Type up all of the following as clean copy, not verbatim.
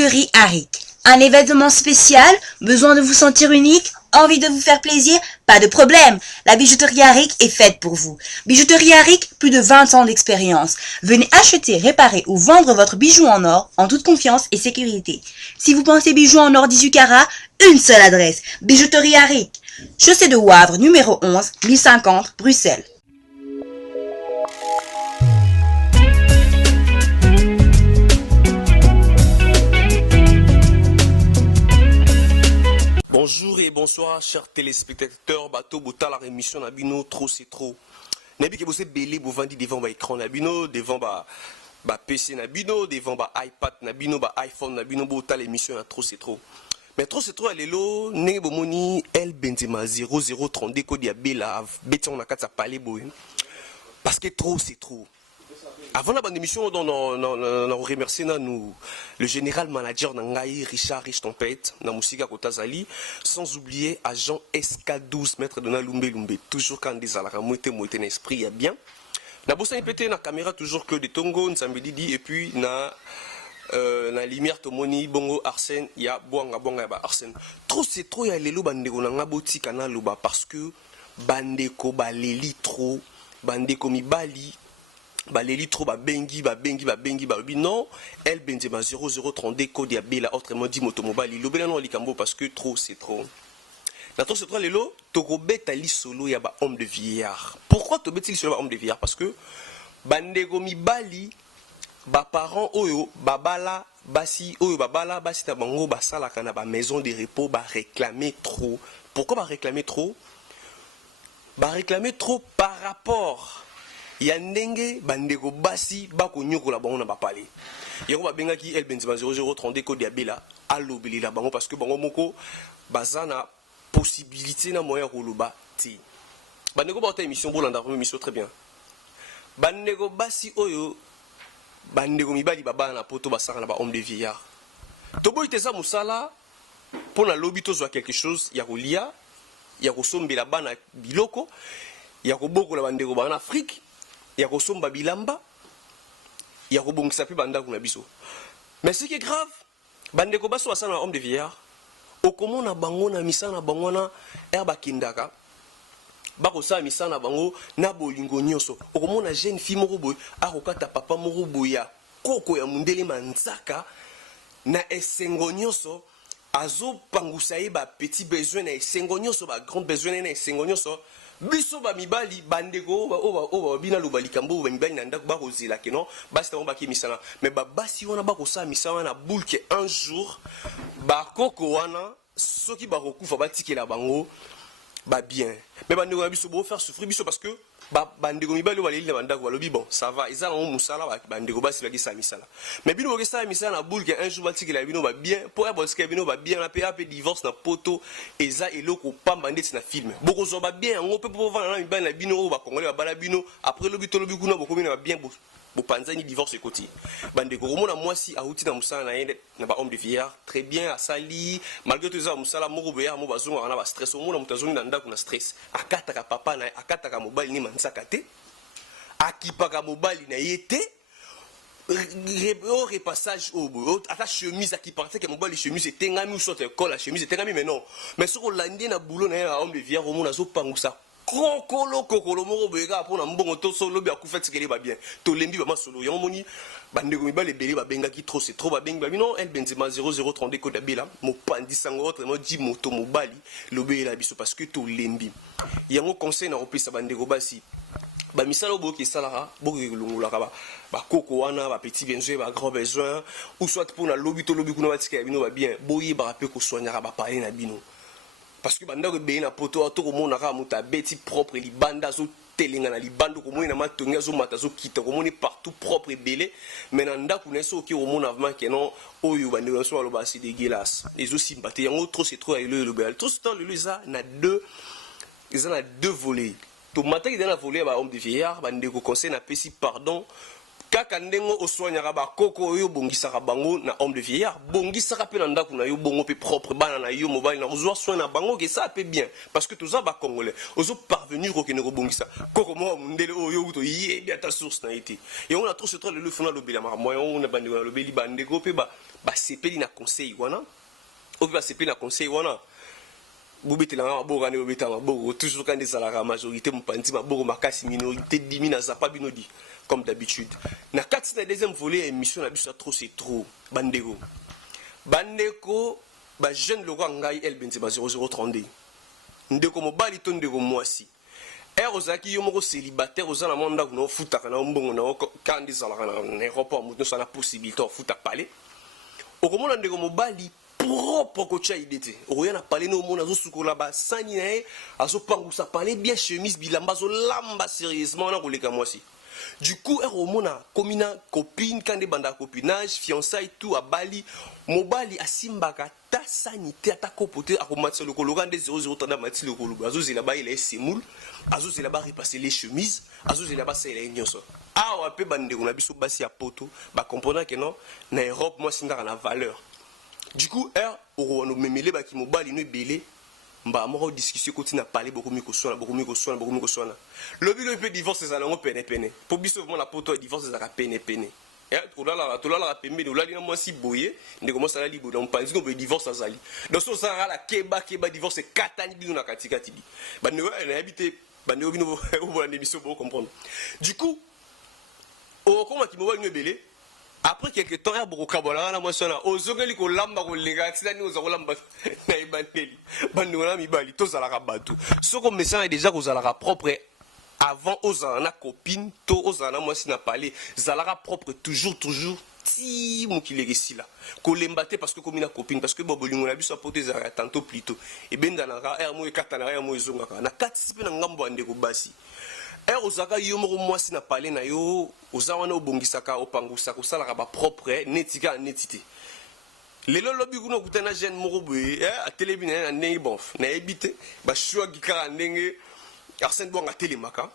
Bijouterie Arik. Un événement spécial? Besoin de vous sentir unique? Envie de vous faire plaisir? Pas de problème. La bijouterie Arik est faite pour vous. Bijouterie Arik, plus de 20 ans d'expérience. Venez acheter, réparer ou vendre votre bijou en or en toute confiance et sécurité. Si vous pensez bijoux en or 18 carats, une seule adresse. Bijouterie Arik. Chaussée de Wavre, numéro 11, 1050, Bruxelles. Bonjour et bonsoir chers téléspectateurs, bateau bota la rémission Nabino trop c'est trop. Nabi que vous êtes belé vous vendez devant l'écran Nabino, devant PC Nabino, devant iPad Nabino, iPhone Nabino bota l'émission trop c'est trop. Mais trop c'est trop alelo ne bomoni El Benzema 0032 code ya bela beton na kata parler boy. Parce que trop c'est trop. Avant la bande émission, on remercie le général manager Nangaï, Richard Rich Tempête, Namusika Kotazali, sans oublier agent SK12, maître de Lumbe, toujours quand des alarmes, moité esprit, il y a bien. Na bossa pété na caméra toujours que des tongos, Nsambedi, et puis na lumière tomoni, bongo Arsène, il y a bonga Arsène. Trop c'est trop, il y a les loups bandeko nanga boti kanal loba parce que bandeko baleli trop, bandeko mibali. Baleli trop bengi non El Benzema 0032 code ya bela autrement dit motomobali lobela non likambo parce que trop c'est trop. Na trop c'est trop lelo tokobeta li solo ya ba homme de vieillard. Pourquoi tobeti li solo ba homme de vieillard? Parce que bandego mibali ba parents oyo babala basi oyo babala basi ta bango basala kana ba maison de repos ba réclamer trop. Pourquoi ba réclamer trop? Ba réclamer trop par rapport ya ndenge bandeko basi bako nyokola bango na bapale yango babengaki El Benzema 0032 code ya bela alobelila bango parce que bango moko baza na possibilité na moyen koloba ti bandeko ba ta émission bolanda première émission très bien bandeko basi oyo bandeko mibali baba na poto basaka na ba homme de vieillard to boy teza musala pour na lobby to zo quelque chose ya kolia ya kosombela bana biloko ya kobokola bandeko ba na Afrique ya kosomba bilamba ya kobongisa pe bandako na biso. Mais ce qui est grave, bandeko baso basana homme de vieillard okomona bango na misana bango na erba kindaka bakosala misana bango na bolingo nyonso okomona jeune fille moko boy akokata papa moko boy ya koko ya mundele manzaka na esengo nyonso azopangusa ye ba petit besoin na esengo nyonso ba grand besoin na esengo nyonso biso ba mibali bandeko ba bina lobali kambo ba mibali na ndako ba kozela keno basi tango baki misana mais ba basi wana ba kosala misana na boule que un jour ba koko wana soki ba kokufa ba tikela bango ba bien mais bandeko na biso bo faire souffrir biso parce que bandeko mibali ba leli na bandako ba lobi bon ça va ils ont musala ba bandeko basi ba kisa misala mais bino ba kisa misala na boule que un jour ba tikela bino ba bien pour ya boske bino ba bien na pe divorce na poto eza eloko pamba ndeti na film boko zo ba bien ngo pe po vana na mibali na bino ba congolais ba bala bino après lobi to lobi kuna boko bino ba bien bo panzani divorce ekoti bandeko komona mwasi auti na musala na yende na ba homme de vieillard très bien asali malgré tout ça musala moko beya mo bazonga na ba stress omona mutazoni na ndako na stress akataka papa na akataka mobali ni mansaka te akipaka mobali na yete au repassage au à ta chemise qui partait que mobali chemise etengami ou sorte col la chemise etengami mais non mais ce qu'on landé na boulot na homme de vieillard omona zo pangusa kokolo moko bega pona mbongo to solo bi akufa tikeli ba bien to lembi ba masolo yango moni bandeko mibale belé ba benga ki trop c'est trop ba bengi ba bino El Benzema 0032 code abela mo pandi sango autrement dit moto mobali lobe la biso parce que to lembi yango conseil na opesa bandeko basi ba misala boki salara boki longola ba koko wana ba petit besoin ba grand besoin ou soit pour na lobby to lobby kuna batika bino ba bien boyi ba rapper ko soignera ba parler na bino. Parce que bandako be na poto to ko mona ka muta beti propre libanda zo telinga na libando ko mona matonga zo mata zo kita ko moni partout propre belé mais na ndako na so ki ko mona vraiment que non oyo bandeko so aloba c'est dégueulasse les aussi mbaté yango trop c'est trop le bel tout ce temps le ça na deux ils en a deux volets to matin dans la volée ba homme de vieillard bandeko conseil na pesi pardon quand kaka ndengo oswanyaka bakoko oyo bongisaka bango na homme de vieillard bongisaka pe na ndako na yo bongo pe propre bana na yo mobali na kozwa soin na bango ke ça pe bien parce que toza ba congolais ozo parvenir ko kene ko bongisa koko mo mundele oyo kuto yebi ata source na été et on a trop ce trop le fona lobela ma moyo on a bandi na lobeli bandeko pe ba sepeli na conseil wana o pe ba sepeli na conseil wana bobetela maboko ne bobeta maboko toujours quand des la majorité mpanzi maboko makasi minorité dimi na zapa binodi comme d'habitude. Na kati na deuxième volet émission na biso trop c'est trop bandeko. Bandeko ba jeune loko ngai el benzema 0032. Ndeko mobali to ndeko mwasi. Ozaki yo moko célibataire ozana monda ko no futaka na mbongo na kandi zala na aéroport muto sana possibilité futa parler. Okomona ndeko mobali propre ko cha idete. Oya na parler no mona zo sukola ba sani na e azo pangusa parler bien chemise bilamba zo lamba sérieusement na ko leka mwasi. Du coup, Romona, comme copine, quand des bandes copinage, fiançailles, tout à Bali, Mobali, à Simbaka, ta sanité, ta copote, à remettre le cologan des 00 mati le cologan. Azos est là-bas, il est semoule. Azos est là-bas, repasser les chemises. Azos est là-bas, c'est les ignos. Ah, on a peu bande, on a bis au bassi à poto. Bah, comprenant que non, en Europe, moi, c'est dans la valeur. Du coup, on a memele, bah, qui Mobali, nous, belé. Mba moko discussion continue à parler beaucoup mieux que soit beaucoup mieux que soit le bilo peut divorce ça lango pene pour biso vraiment la poto divorce ça pene et to la pembe de la lina moi si boye ne commence à la libo donc pas qu'on peut divorce ça ali donc ça la keba divorce katani bino na katikati bi ba ne na habiter ba ne bino pour la émission pour comprendre du coup au comment qui me va belé. Après quelques temps, il y a beaucoup de cabola. Moi, je suis ozogeli ko lamba ko lega. Si l'année ozo lamba na ibandeli, bandona mi bali. Tous à la rabatu. Ce qu'on me sent déjà aux alara propre. Avant aux alana copine, to aux alana moi si n'a parlé. Zalara propre toujours. Ti mon qui ici là. Ko lembate parce que comme une copine parce que bobolingo na biso apote zara tantôt plutôt. Et ben dans la ra mo katana mo ezongaka. Na participer na ngambo ande ko basi. Ozaka yo moko mwasi na parler na yo ozawana obongisaka opangusaka osalaka ba propre netika netité lelo lobi kuno kutana jeune moko boye a telebina na ndenge bon na ebité ba choix gikara ndenge Arsène Bonga telemaka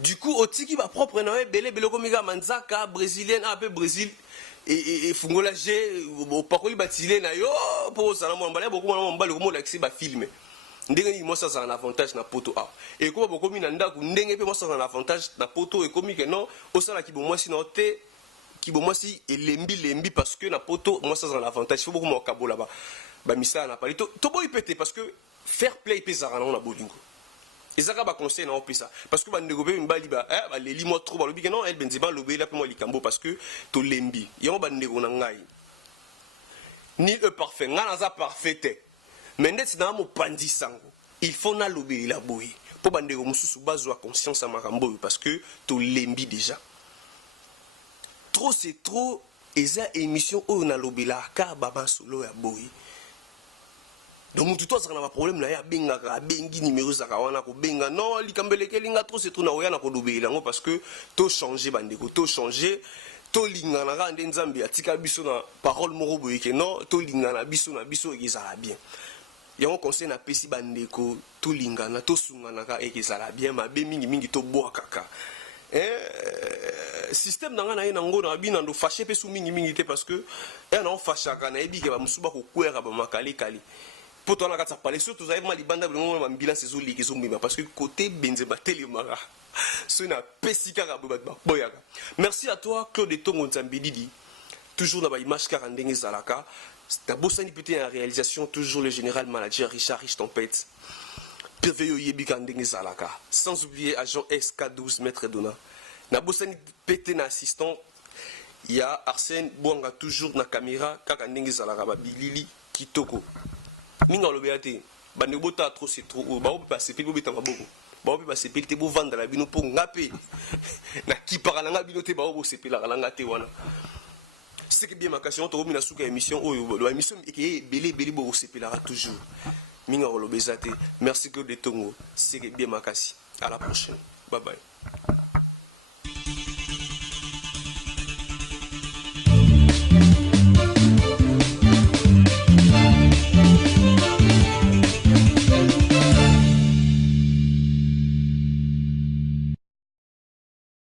du coup otiki ba propre na belé komika manzaka brésilienne un peu Brésil et fungola j'ai opakoli batile na yo pour ça na mbala beaucoup mbala ko mo l'accès ba filmer ndenge moi ça c'est un avantage na poto a et comme beaucoup mina ndako ndenge pe moi ça c'est un avantage na poto et comme que non au sala ki bo moi si noté ki bo moi si lembi parce que na poto moi ça c'est un avantage il faut beaucoup mo kabo là-bas ba misa na pali to boy pété parce que fair play pezara na bolingo ezaka ba conseil na opesa parce que ba ndeko pe mbali ba les limo trop ba lobi que non elle benzeba lobi là pe moi likambo parce que to lembi yo ba ndeko na ngai ni parfait ngana za parfait. Mais il faut na lobe la boy pour bande mususu bazwa conscience à makambo parce que to lembi déjà trop c'est trop eza émission o na lobe la ka baba solo ya boy donc tout ça na problème na ya benga bengi numéro za kawana ko benga non likambeleke linga trop c'est trop na oya na ko lobe lango parce que to changer bande ko to changer to lingana ka nde nzambe atika biso na parole moko boy ke non to lingana biso na biso ezala bien. Il y a un conseil na pesi bandeko to lingana to sungana ka ekezala bien mabe mingi to boa kaka système nanga na yenango na bina ndo fâché pe su mingi te parce que na fâchaka na ebi ke ba musuba ko kwera ba makali kali poto na kata parler surtout za ema libanda blango ma ambulance zo liki zo mbima parce que côté benze bateli mara so na pesi kaka ba boyaka. Merci à toi Claude Tongo Nzambedidi toujours na ba image kaka ndenge zalaka. C'est un beau sanipété en réalisation, toujours le général manager Richard Rich Tempête. Perveyo Yebika Ndenge Zalaka. Sans oublier agent SK12 Maître Dona. Na beau sanipété na assistant, il y a Arsène Bouanga toujours na caméra, Kaka Ndenge Zalaka, Bilili Kitoko. Minga Lobeate, Banebota trop c'est trop, Bao passer pile bobeta maboko. Bao passer pile te beau vendre la bino pour ngape. Na ki paralanga binote bao se pile la langa te wana. C'est que bien ma question, tu as mis la souka émission, l'émission est belé pour se toujours. Minga Merci que de Tongo, c'est que bien ma question. À la prochaine. Bye bye.